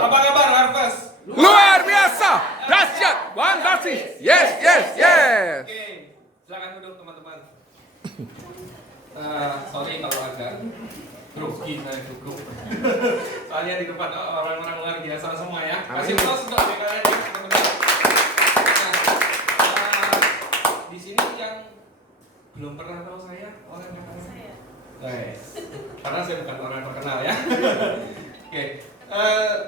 Apa kabar Harvest? Luar biasa, dahsyat, fantastis. Yes. Oke, silakan duduk teman-teman. Sorry kalau agak grogi saya gugup. Soalnya di depan orang-orang luar biasa semua ya. Kasih tos untuk kalian teman-teman. Di sini yang belum pernah tahu saya orang yang saya. Guys, karena saya bukan orang terkenal ya. Oke,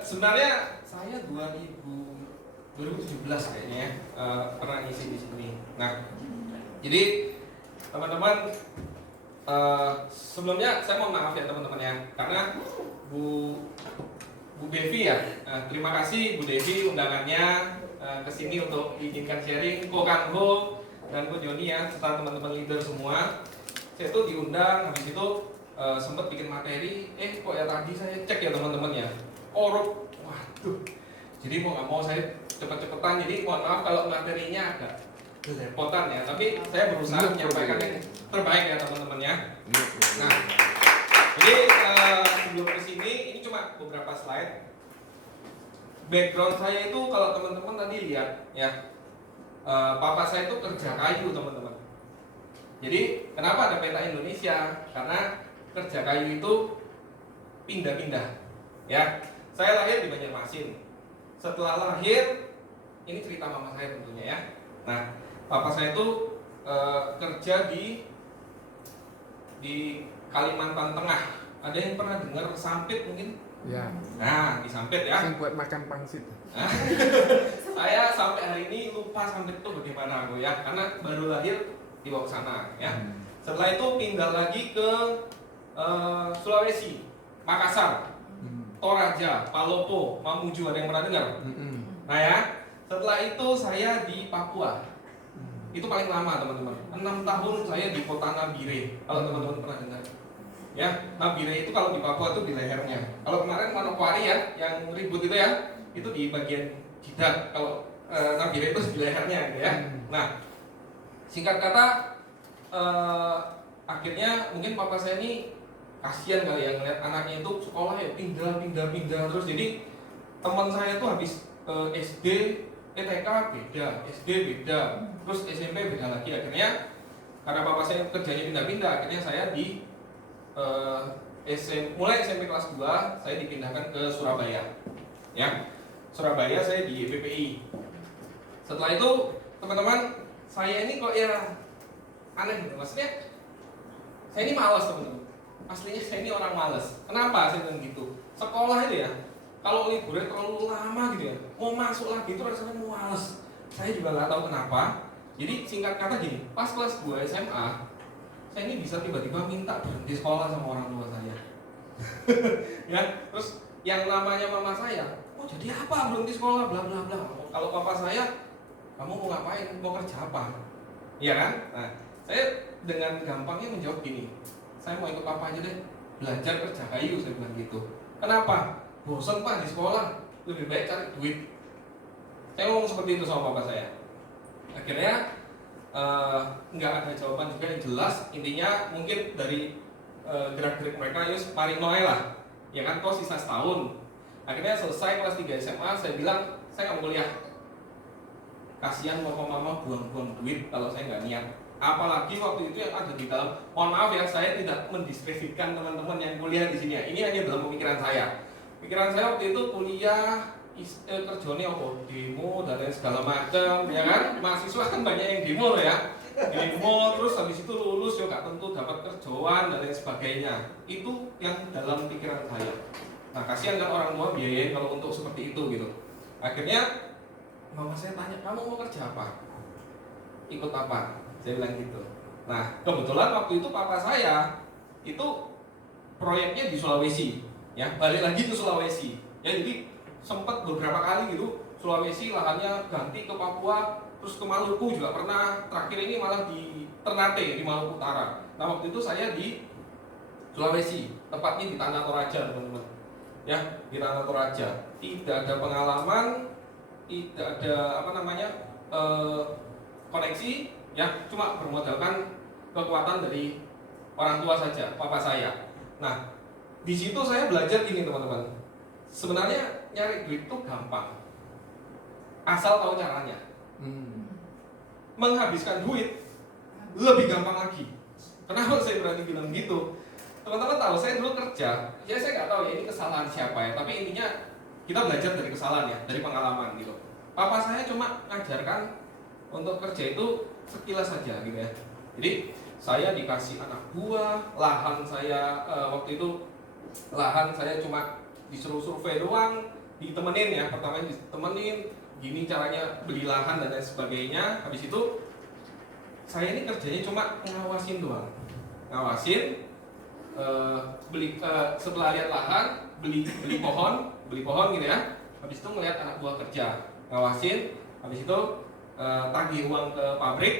sebenarnya saya 2017 kayaknya ya, pernah ngisi di sini. Nah, jadi teman-teman, sebelumnya saya mohon maaf ya teman-teman ya, karena Bu Devi ya, terima kasih Bu Devi undangannya ke sini untuk diizinkan sharing, Ko Kangho dan Ko Joni ya, serta teman-teman leader semua. Saya tuh diundang, habis itu sempat bikin materi, kok ya tadi saya cek ya teman-teman ya, korup, waduh. Jadi mau nggak mau saya cepet-cepetan, jadi mohon maaf kalau materinya agak belepotan ya, tapi saya berusaha menyampaikan yang terbaik ya teman-teman ya. Nah, jadi sebelum kesini ini cuma beberapa slide. Background saya itu kalau teman-teman tadi lihat ya, papa saya itu kerja kayu teman-teman. Jadi kenapa ada peta Indonesia? Karena kerja kayu itu pindah-pindah ya. Saya lahir di Banjarmasin. Setelah lahir, ini cerita mama saya tentunya ya. Nah, papa saya itu kerja di Kalimantan Tengah. Ada yang pernah dengar Sampit mungkin? Ya. Nah, di Sampit ya. Yang buat makan pangsit. Saya sampai hari ini lupa Sampit itu bagaimana aku ya, karena baru lahir dibawa ke sana ya. Setelah itu pindah lagi ke Sulawesi, Makassar, Toraja, Palopo, Mamuju, ada yang pernah dengar? Nah ya, setelah itu saya di Papua. Itu paling lama teman-teman. 6 tahun saya di kota Nabire. Kalau teman-teman pernah dengar. Ya, Nabire itu kalau di Papua itu di lehernya. Kalau kemarin Manokwari ya, yang ribut itu ya, itu di bagian jidat. Kalau Nabire itu di lehernya gitu ya. Nah, singkat kata, akhirnya mungkin papa saya ini kasihan kali ya ngeliat anaknya itu sekolah ya pindah terus. Jadi teman saya tuh habis SD, TK beda, SD beda, terus SMP beda lagi. Akhirnya karena papa saya kerjanya pindah-pindah, akhirnya saya di mulai SMP kelas 2 saya dipindahkan ke Surabaya. Ya, Surabaya saya di PPI. Setelah itu teman-teman, saya ini kok ya aneh gitu. Maksudnya saya ini malas teman-teman. Aslinya saya ini orang malas. Kenapa saya bilang gitu? Sekolah itu ya, kalau liburnya terlalu lama gitu ya, mau masuk lagi itu rasanya malas. Saya juga nggak tahu kenapa. Jadi singkat kata gini, pas kelas 2 SMA, saya ini bisa tiba-tiba minta berhenti sekolah sama orang tua saya. Ya, terus yang namanya mama saya, oh jadi apa berhenti sekolah, bla bla bla. Kalau papa saya, kamu mau ngapain? Mau kerja apa? Iya kan? Nah, saya dengan gampangnya menjawab gini, saya mau ikut papa aja deh, belajar kerja kayu, saya bilang gitu. Kenapa? Bosan pak di sekolah, lebih baik cari duit. Saya ngomong seperti itu sama papa saya. Akhirnya nggak ada jawaban juga yang jelas. Intinya mungkin dari gerak-gerik mereka, yus mari noe lah, ya kan, kok sisa setahun. Akhirnya selesai kelas 3 SMA, saya bilang saya nggak mau kuliah. Kasihan mama buang-buang duit kalau saya nggak niat. Apalagi waktu itu yang ada di dalam, mohon maaf ya, saya tidak mendiskreditkan teman-teman yang kuliah di sini ya. Ini hanya dalam pemikiran saya. Pikiran saya waktu itu kuliah kerjanya apa? Demo dan lain segala macam, ya kan? Mahasiswa kan banyak yang demo loh ya. Demo terus habis itu lulus juga tentu dapat kerjaan dan lain sebagainya. Itu yang dalam pikiran saya. Nah, kasihan kan orang tua biayain kalau untuk seperti itu gitu. Akhirnya mama saya tanya, kamu mau kerja apa? Ikut apa? Saya bilang gitu. Nah, kebetulan waktu itu papa saya itu proyeknya di Sulawesi, ya, balik lagi ke Sulawesi. Ya, jadi sempat beberapa kali gitu Sulawesi lahannya ganti ke Papua, terus ke Maluku juga pernah. Terakhir ini malah di Ternate di Maluku Utara. Nah, waktu itu saya di Sulawesi, tepatnya di Tanah Toraja, teman-teman. Ya, di Tanah Toraja. Tidak ada pengalaman, tidak ada koneksi, ya, cuma bermodalkan kekuatan dari orang tua saja, papa saya. Nah, di situ saya belajar gini teman-teman. Sebenarnya nyari duit itu gampang, asal tahu caranya. Menghabiskan duit lebih gampang lagi. Kenapa saya berani bilang gitu? Teman-teman tahu, saya dulu kerja, ya saya nggak tahu ya ini kesalahan siapa ya, tapi intinya kita belajar dari kesalahan ya, dari pengalaman gitu. Papa saya cuma ngajarkan untuk kerja itu sekilas saja gitu ya. Jadi saya dikasih anak buah, lahan saya waktu itu lahan saya cuma disuruh survei doang, ditemenin ya, pertama ditemenin, gini caranya beli lahan dan lain sebagainya. Habis itu saya ini kerjanya cuma ngawasin doang, ngawasin, setelah lihat lahan, beli pohon gitu ya. Habis itu ngeliat anak buah kerja, ngawasin. Habis itu tagih uang ke pabrik.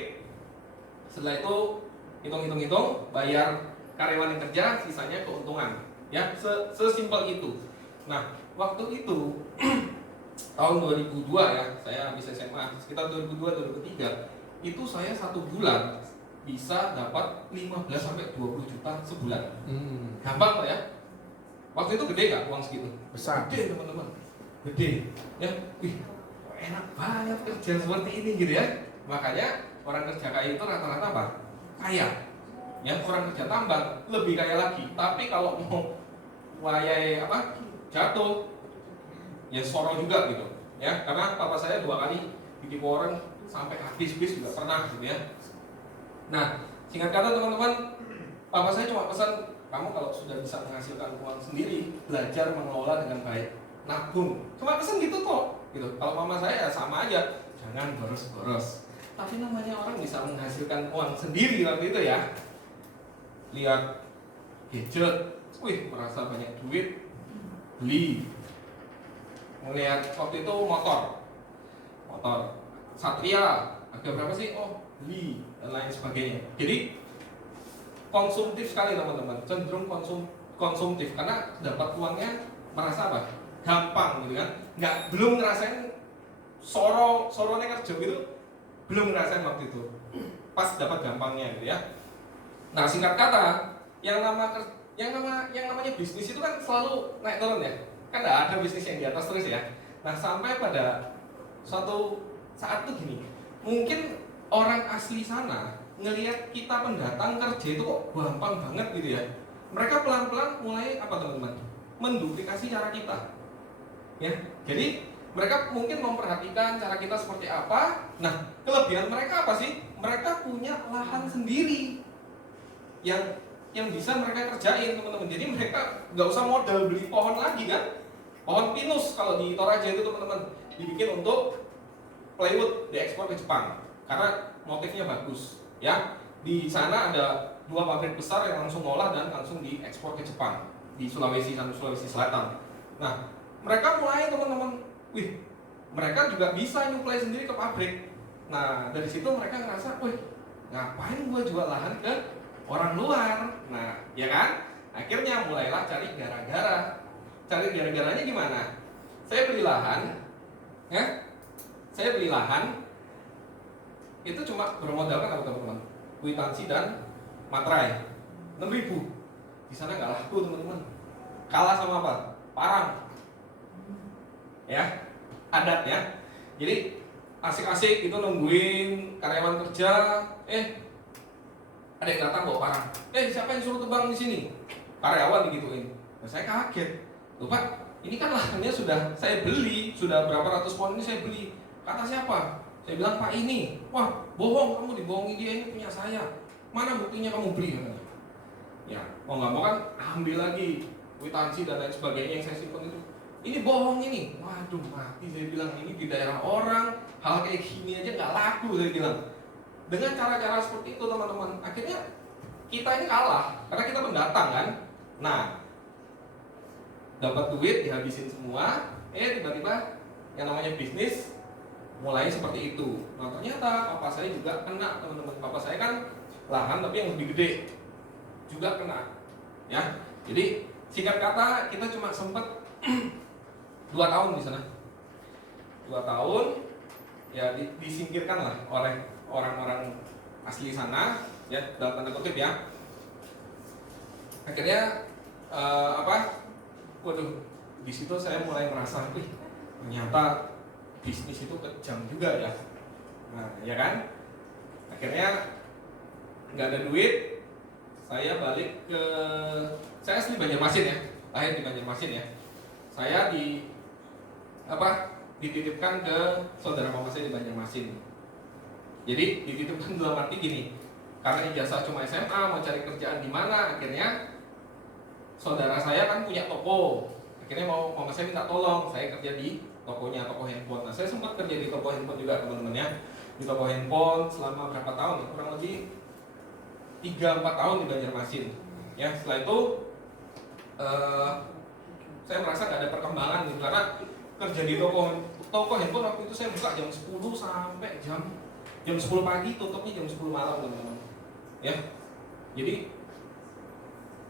Setelah itu hitung, bayar karyawan yang kerja, sisanya keuntungan. Ya, sesimpel itu. Nah, waktu itu tahun 2002 ya, saya habis SMA, sekitar 2002-2003, itu saya 1 bulan bisa dapat 15 sampai 20 juta sebulan. Gampang Pak ya? Waktu itu gede nggak uang segitu? Besar. Gede teman-teman, gede. Ya, wih, enak banget kerja seperti ini gitu ya. Makanya orang kerja kaya itu rata-rata apa? Kaya. Ya, orang kerja tambang lebih kaya lagi. Tapi kalau mau wayai apa? Jatuh, ya soro juga gitu. Ya, karena papa saya 2 kali ditipu orang sampai habis juga pernah gitu ya. Nah, singkat kata teman-teman, papa saya cuma pesan, kamu kalau sudah bisa menghasilkan uang sendiri, belajar mengelola dengan baik, nabung. Cuma pesan gitu kok. Gitu. Kalau mama saya ya sama aja, jangan boros-boros. Tapi namanya orang bisa menghasilkan uang sendiri waktu itu ya. Lihat gadget, wih merasa banyak duit, beli. Melihat waktu itu motor Satria, harga berapa sih? Oh beli, dan lain sebagainya. Jadi konsumtif sekali teman-teman, cenderung konsumtif karena dapat uangnya merasa apa? Gampang gitu kan? Belum ngerasain soronya kerja gitu, belum ngerasain waktu itu. Pas dapat gampangnya gitu ya. Nah singkat kata, yang namanya bisnis itu kan selalu naik turun ya. Kan nggak ada bisnis yang di atas terus ya. Nah sampai pada suatu saat tuh gini, mungkin orang asli sana ngelihat kita pendatang kerja itu kok gampang banget gitu ya. Mereka pelan-pelan mulai apa teman-teman? Menduplikasi cara kita. Ya, jadi mereka mungkin memperhatikan cara kita seperti apa. Nah, kelebihan mereka apa sih? Mereka punya lahan sendiri yang bisa mereka kerjain teman-teman. Jadi mereka nggak usah modal beli pohon lagi kan? Pohon pinus kalau di Toraja itu teman-teman dibikin untuk plywood, diekspor ke Jepang karena motifnya bagus. Ya, di sana ada 2 pabrik besar yang langsung ngolah dan langsung diekspor ke Jepang di Sulawesi Selatan. Nah, mereka mulai teman-teman, wih, mereka juga bisa nyuplai sendiri ke pabrik. Nah, dari situ mereka ngerasa, wih, ngapain gua jual lahan ke orang luar? Nah, ya kan? Akhirnya mulailah cari gara-gara. Cari gara-garanya gimana? Saya beli lahan, ya? Saya beli lahan itu cuma bermodalkan apa teman-teman? Kwitansi dan materai 6.000. Di sana nggak laku teman-teman. Kalah sama apa? Parang. Ya, adat ya. Jadi asik-asik itu nungguin karyawan kerja, ada yang datang bawa parang. Siapa yang suruh tebang di sini? Karyawan digituin. Nah, saya kaget. Loh Pak, ini kan lahannya sudah saya beli, sudah berapa ratus pohon ini saya beli. Kata siapa? Saya bilang Pak ini. Wah, bohong, kamu dibohongi dia, ini punya saya. Mana buktinya kamu beli? Ya, mau nggak mau kan ambil lagi kwitansi dan lain sebagainya yang saya simpan itu. Ini bohong ini. Waduh, mati saya bilang, ini di daerah orang, hal kayak gini aja nggak laku saya bilang. Dengan cara-cara seperti itu teman-teman, akhirnya kita ini kalah karena kita pendatang kan. Nah, dapat duit dihabisin semua, tiba-tiba yang namanya bisnis mulai seperti itu. Nah ternyata papa saya juga kena teman-teman. Papa saya kan lahan tapi yang lebih gede juga kena. Ya, jadi singkat kata kita cuma sempat 2 tahun di sana. 2 tahun ya disingkirkan lah oleh orang-orang asli sana, ya dalam tanda kutip ya. Akhirnya waduh, di situ saya mulai merasa, ternyata bisnis itu kejam juga ya. Nah, ya kan? Akhirnya nggak ada duit, saya balik ke, saya asli Banjarmasin ya, lahir di Banjarmasin ya. Saya dititipkan ke saudara mama saya di Banjarmasin. Jadi dititipkan dalam arti gini, karena ijazah cuma SMA, mau cari kerjaan di mana, akhirnya saudara saya kan punya toko. Akhirnya mama saya minta tolong, saya kerja di tokonya, toko handphone. Nah, saya sempat kerja di toko handphone juga teman-teman ya. Di toko handphone selama berapa tahun? Kurang lebih 3-4 tahun di Banjarmasin. Ya, setelah itu saya merasa nggak ada perkembangan nih, karena kerja di toko handphone waktu itu saya buka jam 10 sampai jam 10 pagi, tutupnya jam 10 malam teman-teman. Ya, jadi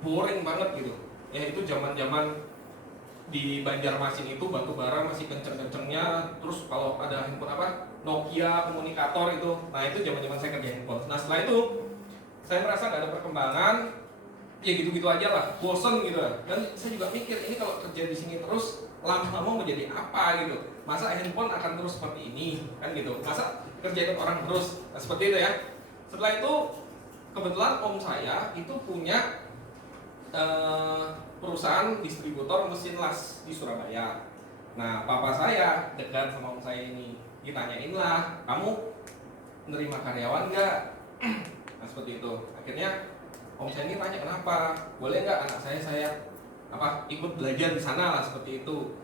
boring banget gitu. Ya, itu zaman-zaman di Banjarmasin itu batu bara masih kenceng-kencengnya. Terus kalau ada handphone Nokia komunikator itu, nah itu zaman-zaman saya kerja handphone. Nah, setelah itu saya merasa nggak ada perkembangan, ya gitu-gitu aja lah, bosen gitu. Dan saya juga mikir, ini kalau kerja di sini terus lama-lama mau jadi apa gitu. Masa handphone akan terus seperti ini kan gitu, masa kerja ikut orang terus. Nah, seperti itu ya. Setelah itu kebetulan om saya itu punya perusahaan distributor mesin las di Surabaya. Nah, papa saya dekat sama om saya ini, ditanyain lah, kamu nerima karyawan nggak? Nah, seperti itu. Akhirnya om saya ini tanya, kenapa? Boleh nggak anak saya ikut belajar di sana lah, seperti itu.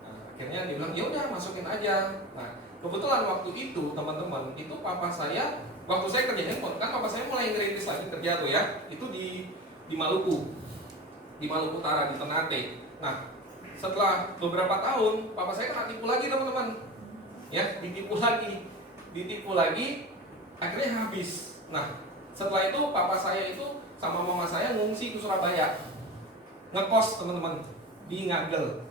Nah, akhirnya dia bilang, ya udah masukin aja. Nah, kebetulan waktu itu teman-teman, itu papa saya waktu saya kerja handphone kan, papa saya mulai ngerintis lagi kerja tuh ya, itu di Maluku. Di Maluku Utara, di Ternate. Nah, setelah beberapa tahun papa saya kena tipu lagi teman-teman. Ya, ditipu lagi, akhirnya habis. Nah, setelah itu papa saya itu sama mama saya ngungsi ke Surabaya, ngekos teman-teman di Ngagel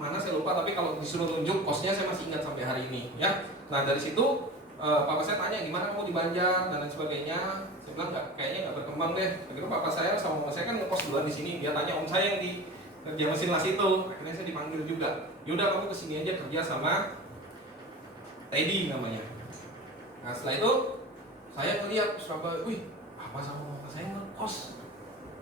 mana saya lupa, tapi kalau disuruh tunjuk kosnya saya masih ingat sampai hari ini ya. Nah, dari situ papa saya tanya, gimana kamu di Banjar dan lain sebagainya. Saya bilang kayaknya nggak berkembang deh. Akhirnya papa saya sama mama saya kan ngekos duluan di sini, dia tanya om saya yang di kerja mesin las itu. Akhirnya saya dipanggil juga, yaudah kamu kesini aja kerja sama Teddy namanya. Nah, setelah itu saya ngeliat Surabaya, apa sama mama saya ngekos.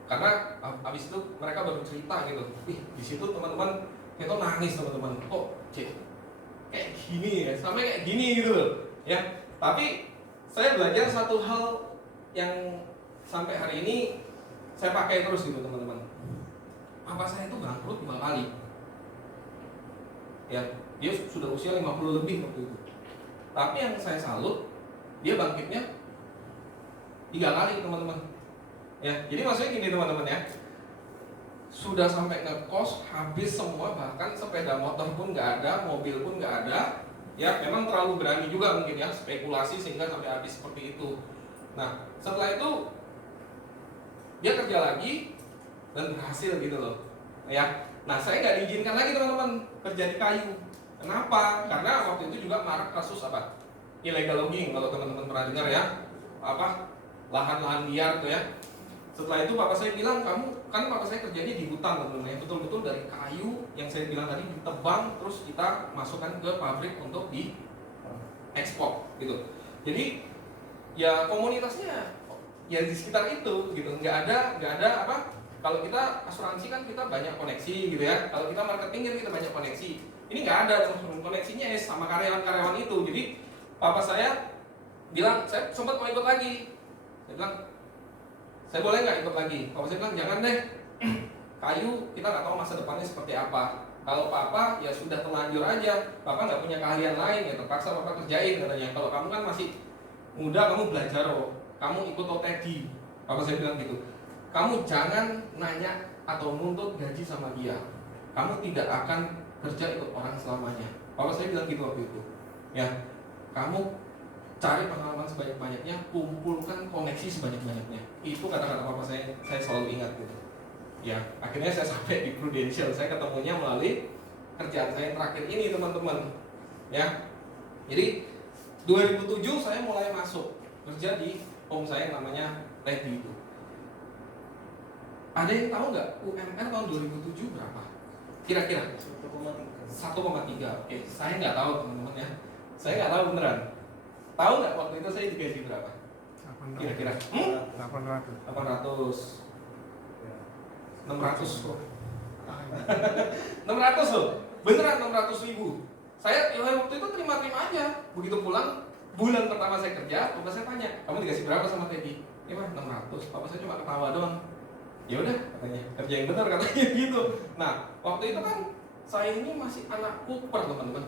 Karena abis itu mereka baru cerita gitu, di situ teman-teman kita nangis teman-teman, kok kayak gini ya, sampai kayak gini gitu loh ya. Tapi saya belajar satu hal yang sampai hari ini saya pakai terus gitu teman-teman. Papa saya itu bangkrut 5 kali ya, dia sudah usia 50 lebih waktu itu. Tapi yang saya salut, dia bangkitnya 3 kali teman-teman ya. Jadi maksudnya gini teman-teman ya, sudah sampai ngekos habis semua, bahkan sepeda motor pun nggak ada, mobil pun nggak ada ya. Memang terlalu berani juga mungkin ya, spekulasi sehingga sampai habis seperti itu. Nah, setelah itu dia kerja lagi dan berhasil gitu loh ya. Nah, saya nggak diizinkan lagi teman-teman kerja di kayu. Kenapa? Karena waktu itu juga marak kasus illegal logging, kalau teman-teman pernah dengar ya, lahan-lahan liar tuh ya. Setelah itu papa saya bilang, papa saya kerjanya di hutan teman-teman, betul-betul dari kayu yang saya bilang tadi ditebang, terus kita masukkan ke pabrik untuk di ekspor gitu. Jadi ya komunitasnya ya di sekitar itu gitu, nggak ada kalau kita asuransi kan kita banyak koneksi gitu ya, kalau kita marketing kan kita banyak koneksi. Ini nggak ada koneksinya sama karyawan-karyawan itu. Jadi papa saya bilang, saya sempat mau ikut lagi. Saya bilang, saya boleh nggak ikut lagi? Papa saya bilang, jangan deh, kayu kita nggak tahu masa depannya seperti apa. Kalau papa ya sudah terlanjur aja, papa nggak punya keahlian lain ya terpaksa papa kerjain katanya. Kalau kamu kan masih muda, kamu belajar kamu ikut OTD. Papa saya bilang gitu, kamu jangan nanya atau nuntut gaji sama dia, kamu tidak akan kerja ikut orang selamanya. Papa saya bilang gitu waktu itu ya. Kamu cari pengalaman sebanyak-banyaknya, kumpulkan koneksi sebanyak-banyaknya. Itu kata-kata papa saya selalu ingat gitu ya. Akhirnya saya sampai di Prudential, saya ketemunya melalui kerjaan saya yang terakhir ini teman-teman ya. Jadi 2007 saya mulai masuk kerja di om saya yang namanya Teddy itu. Ada yang tahu nggak UMR tahun 2007 berapa? Kira-kira 1,3. Oke, saya nggak tahu teman-teman ya. Saya nggak tahu beneran. Tahu nggak waktu itu saya digaji berapa? Kira-kira? 800. 800. 600 kok. 600 loh. Beneran 600.000. Saya waktu itu terima-terima aja. Begitu pulang, bulan pertama saya kerja, bapak saya tanya, kamu dikasih berapa sama Teddy? Ya Pak, 600. Bapak saya cuma ketawa doang. Ya udah katanya, kerja yang benar katanya gitu. Nah, waktu itu kan saya ini masih anak kuper teman-teman.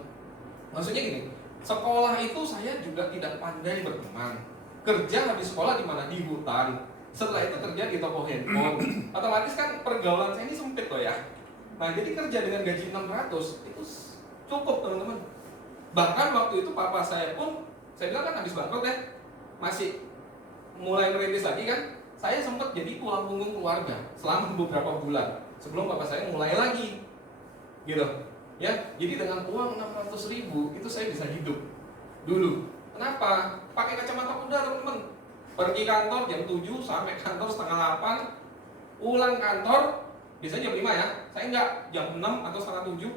Maksudnya gini, sekolah itu saya juga tidak pandai berteman. Kerja habis sekolah di mana? Di hutan. Setelah itu kerja di toko handphone. Otomatis kan pergaulan saya ini sempit loh ya. Nah, jadi kerja dengan gaji 600 itu cukup teman-teman. Bahkan waktu itu papa saya pun, saya bilang kan habis bangkrut ya, masih mulai merintis lagi kan. Saya sempat jadi tulang punggung keluarga selama beberapa bulan sebelum bapak saya mulai lagi, gitu. Ya, jadi dengan uang 600.000 itu saya bisa hidup dulu. Kenapa? Pakai kacamata kuda teman-teman. Pergi kantor jam 7 sampai kantor setengah 8, pulang kantor biasanya jam 5 ya. Saya enggak, jam 6 atau setengah 7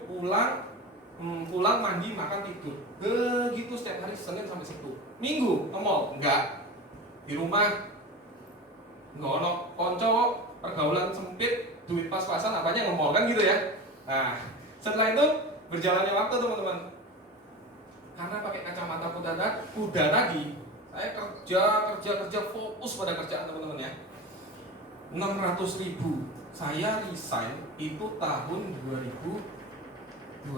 pulang mandi makan tidur. Begitu setiap hari Senin sampai Sabtu. Minggu ke mall enggak. Di rumah ngono konco, pergaulan sempit, duit pas-pasan apanya ngemol kan gitu ya. Nah, setelah itu berjalannya waktu teman-teman. Karena pakai kacamata kuda tadi, saya kerja fokus pada kerjaan teman-teman ya. 600.000 saya resign itu tahun 2012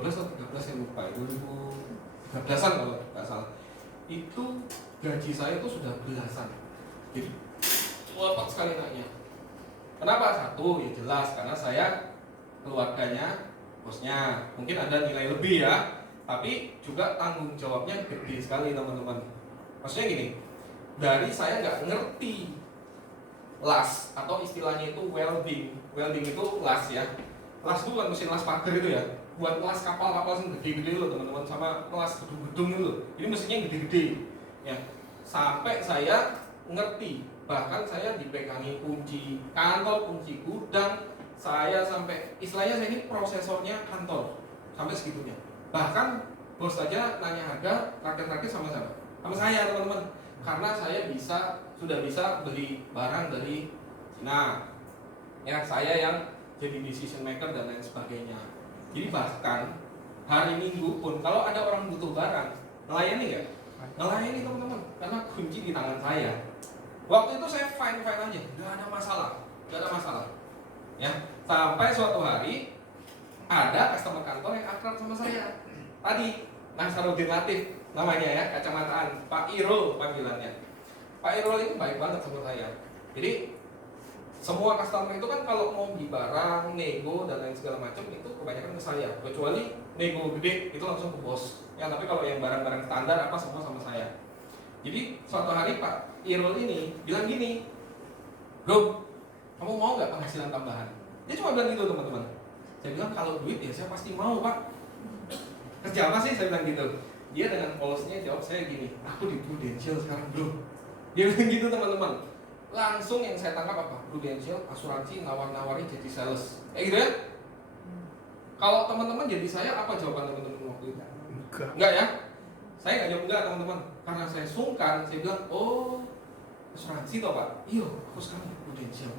atau 13 saya lupa, 2013an kalau nggak salah. Itu gaji saya itu sudah belasan. Jadi cepet sekali naiknya. Kenapa? Satu, ya jelas karena saya keluarganya, bosnya, mungkin ada nilai lebih ya, tapi juga tanggung jawabnya gede sekali teman-teman. Maksudnya gini, dari saya nggak ngerti las atau istilahnya itu welding itu las ya. Las itu bukan mesin las pagar itu ya, buat las kapal-kapal yang gede-gede loh teman-teman, sama las gedung-gedung itu loh. Ini mesinnya yang gede-gede ya. Sampai saya ngerti, bahkan saya dipegangi kunci kantor, kunci gudang, saya sampai istilahnya saya ini prosesornya kantor sampai segitunya. Bahkan bos saja nanya harga traktir sama saya teman-teman, karena saya sudah bisa beli barang dari Cina ya, saya yang jadi decision maker dan lain sebagainya. Jadi bahkan hari Minggu pun kalau ada orang butuh barang, melayani nggak? Melayani teman-teman, karena kunci di tangan saya. Waktu itu saya fine aja, nggak ada masalah ya. Sampai suatu hari ada customer kantor yang akrab sama saya tadi, Nasaruddin Latif namanya ya, kacamataan, Pak Irul panggilannya. Pak Irul ini baik banget sama saya. Jadi semua customer itu kan kalau mau beli barang, nego dan lain segala macam itu kebanyakan ke saya, kecuali nego gede itu langsung ke bos ya. Tapi kalau yang barang-barang standar apa semua sama saya. Jadi suatu hari Pak Irul ini bilang gini, bro, kamu mau nggak penghasilan tambahan? Dia cuma bilang gitu teman-teman. Saya bilang kalau duit ya saya pasti mau pak. Kerja apa sih? Saya bilang gitu. Dia dengan polosnya jawab saya gini, aku di Prudential sekarang bro. Dia bilang gitu teman-teman. Langsung yang saya tangkap apa? Prudential, asuransi, nawar-nawarin jadi sales. Kayak gitu ya? Kalau teman-teman jadi saya, apa jawaban teman-teman waktu itu? Enggak ya? Saya nggak jawab enggak teman-teman. Karena saya sungkan, saya bilang, oh asuransi toh pak? Iya, aku sekarang Prudential.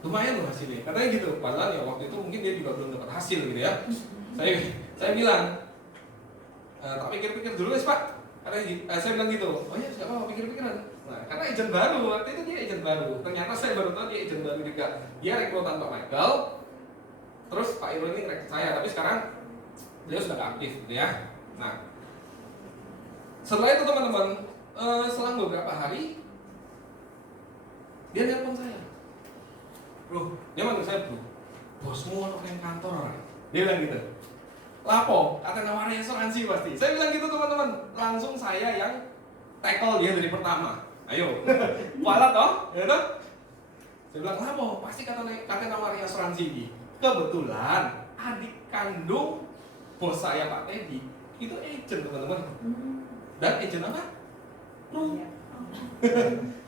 Lumayan loh hasilnya, katanya gitu. Padahal ya waktu itu mungkin dia juga belum dapat hasil gitu ya. Saya bilang, tak pikir-pikir dulu guys pak. Katanya, saya bilang gitu. Oh ya siapa pikir-pikiran? Nah, karena agent baru, waktu itu dia agent baru. Ternyata saya baru tahu dia agent baru juga. Dia rekrutan Pak Michael. Terus Pak Irul ini rekrut saya, tapi sekarang beliau sudah aktif gitu ya. Nah, setelah itu teman-teman, selang beberapa hari dia nelpon saya. Bro, dia manggil saya bro. Bosmu orang yang kantor. Dia bilang gitu. Lapo, kata nawari asuransi pasti. Saya bilang gitu teman-teman. Langsung saya yang tackle dia dari pertama. Ayo, kualat toh, ya toh? Saya bilang lapo, pasti kata nawari asuransi ini. Kebetulan adik kandung bos saya Pak Teddy itu agent teman-teman. Dan agent apa? Pro.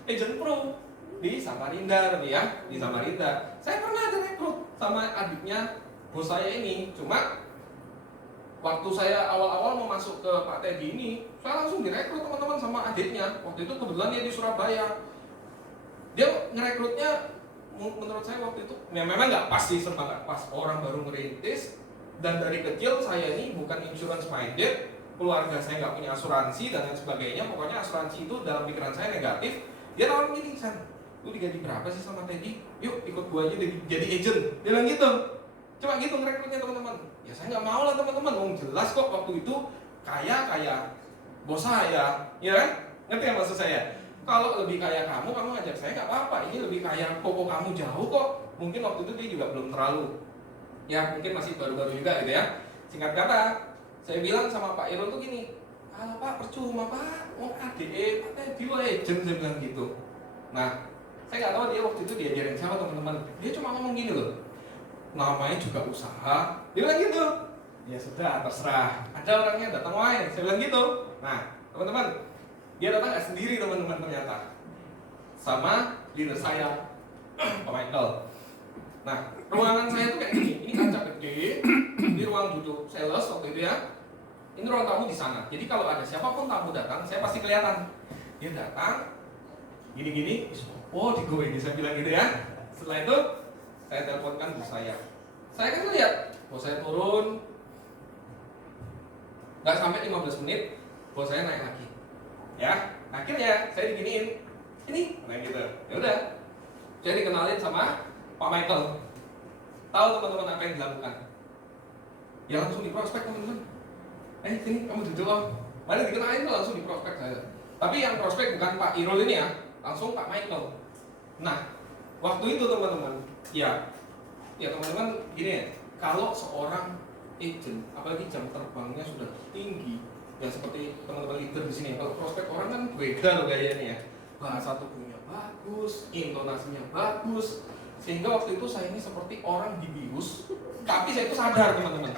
Agent pro. di Samarinda ya, di Samarinda. Saya pernah direkrut sama adiknya bos saya ini. Cuma waktu saya awal-awal mau masuk ke Pak Teddy ini, saya langsung direkrut teman-teman sama adiknya. Waktu itu kebetulan dia di Surabaya. Dia ngerekrutnya menurut saya waktu itu ya memang nggak pas sih, serba nggak pas. Orang baru ngerintis dan dari kecil saya ini bukan insurance minded, keluarga saya nggak punya asuransi dan lain sebagainya. Pokoknya asuransi itu dalam pikiran saya negatif. Dia nawarin gini, San, lu digaji berapa sih sama Teddy? Yuk ikut gua aja jadi agent. Dia bilang gitu. Cuma gitu ngerekrutnya teman-teman. Ya saya nggak mau lah teman-teman. Jelas kok waktu itu kaya bos saya, ya kan? Ngerti ya maksud saya? Kalau lebih kaya kamu ngajak saya nggak apa-apa. Ini lebih kaya koko kamu jauh kok. Mungkin waktu itu dia juga belum terlalu. Ya mungkin masih baru-baru juga gitu ya. Singkat kata, saya bilang sama Pak Irul tuh gini, "Alah Pak, percuma Pak, mau ADE, Pak Teddy lo agent," saya bilang gitu. Nah, saya nggak tahu dia waktu itu diajarin siapa teman-teman. Dia cuma ngomong gini loh, namanya juga usaha. Dia bilang gitu. Ya sudah, terserah. Ada orangnya datang wae. Saya bilang gitu. Nah, teman-teman, dia datang nggak sendiri teman-teman ternyata, sama leader saya, Pak Michael. Nah, ruangan saya tuh kayak gini. Ini kaca gede. Di ruang duduk sales waktu itu ya. Ini ruang tamu di sana. Jadi kalau ada siapapun tamu datang, saya pasti kelihatan. Dia datang, gini-gini, oh di gue ini saya bilang gitu ya. Setelah itu saya teleponkan bos saya. Saya kan lihat bos saya turun, nggak sampai 15 menit, bos saya naik lagi. Ya, akhirnya saya diginiin, ini, naik gitu. Ya udah, saya dikenalin sama Pak Michael. Tahu teman-teman apa yang dilakukan? Ya langsung diprospek teman-teman. Sini kamu duduk om. Mari dikenalin tuh langsung diprospek saya. Tapi yang prospek bukan Pak Irul ini ya, langsung Pak Michael. Nah, waktu itu teman-teman, ya teman-teman gini ya, kalau seorang agent, apalagi jam terbangnya sudah tinggi, ya seperti teman-teman leader di sini, kalau prospek orang kan beda loh gayanya ya, bahasa tubuhnya bagus, intonasinya bagus, sehingga waktu itu saya ini seperti orang dibius, tapi saya itu sadar teman-teman,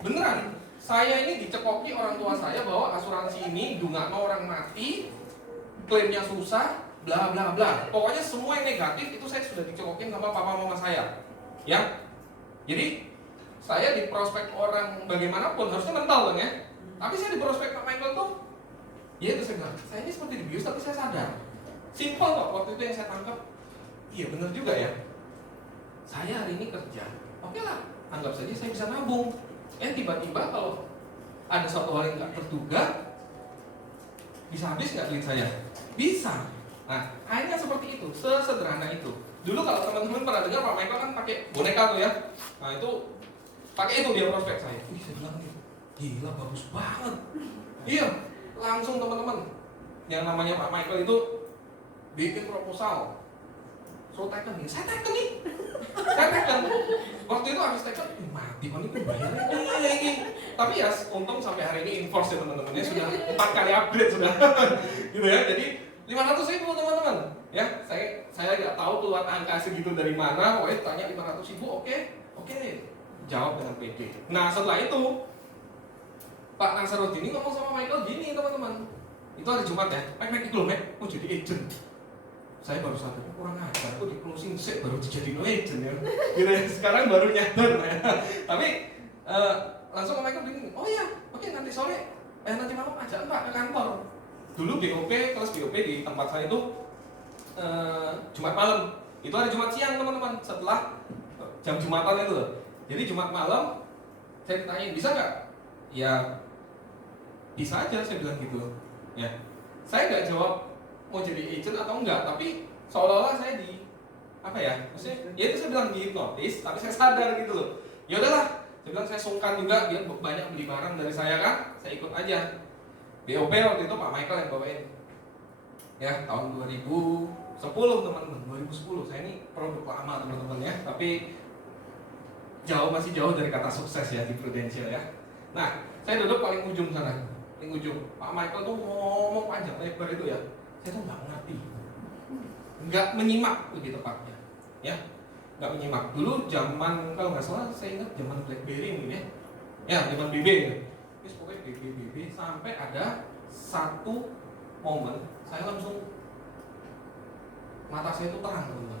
beneran, saya ini dicekoki orang tua saya bahwa asuransi ini dungakno orang mati, klaimnya susah, bla bla bla. Pokoknya semua yang negatif itu saya sudah dicekokin sama papa mama saya. Ya. Jadi saya di prospek orang bagaimanapun harusnya mental dong ya. Tapi saya di prospek Pak Michael tuh ya itu saya bilang, saya ini seperti dibius tapi saya sadar. Simpel kok waktu itu yang saya tangkap. Iya benar juga ya. Saya hari ini kerja. Oke lah, anggap saja saya bisa nabung. Tiba-tiba kalau ada satu hal yang nggak terduga, bisa habis nggak duit saya? Bisa. Nah, akhirnya seperti itu, sesederhana itu. Dulu kalau teman-teman pernah dengar Pak Michael kan pakai boneka tuh ya. Nah itu pakai itu dia prospek saya. Wih saya bilang gila bagus banget. Iya, langsung teman-teman yang namanya Pak Michael itu bikin proposal. So teken nih, saya teken nih. Saya teken. Waktu itu habis teken, mati kan ini bayarnya ini. Tapi ya untung sampai hari ini enforce ya teman-temannya sudah 4 kali upgrade sudah. Gitu ya. Jadi 500.000 teman-teman. Ya, saya nggak tahu keluar angka segitu dari mana. Pokoknya tanya 500.000, oke, jawab dengan pede. Nah setelah itu Pak Nasaruddin ini ngomong sama Michael gini teman-teman. Itu hari Jumat ya, Mike itu Mike, mau jadi agent. Saya baru sadar, kurang ajar, aku di closing set baru dijadiin agent ya. Gitu ya, sekarang baru nyadar ya. Tapi langsung Michael bilang, oh iya, oke nanti sore, nanti malam ajak Pak ke kantor. Dulu BOP, kelas BOP di tempat saya itu Jumat malam. Itu hari Jumat siang teman-teman, setelah jam Jumatan itu loh. Jadi Jumat malam, saya ditanya, bisa nggak? Ya, bisa aja, saya bilang gitu. Ya, saya nggak jawab mau jadi agent atau enggak, tapi seolah-olah saya di apa ya? Maksudnya, ya itu saya bilang dihipnotis, tapi saya sadar gitu loh. Ya udahlah, saya bilang saya sungkan juga, dia banyak beli barang dari saya kan, saya ikut aja. BOP waktu itu Pak Michael yang bawain. Ya, tahun 2010 teman-teman, 2010. Saya ini produk lama teman-teman ya, tapi masih jauh dari kata sukses ya di Prudential ya. Nah, saya duduk paling ujung sana, paling ujung. Pak Michael tuh ngomong panjang lebar itu ya, saya tuh nggak ngerti, nggak menyimak lebih tepatnya, ya, nggak menyimak. Dulu zaman kalau nggak salah saya ingat zaman BlackBerry mungkin ya, zaman BB ya. Terus pokoknya BB sampai ada satu momen saya langsung mata saya itu terang teman-teman.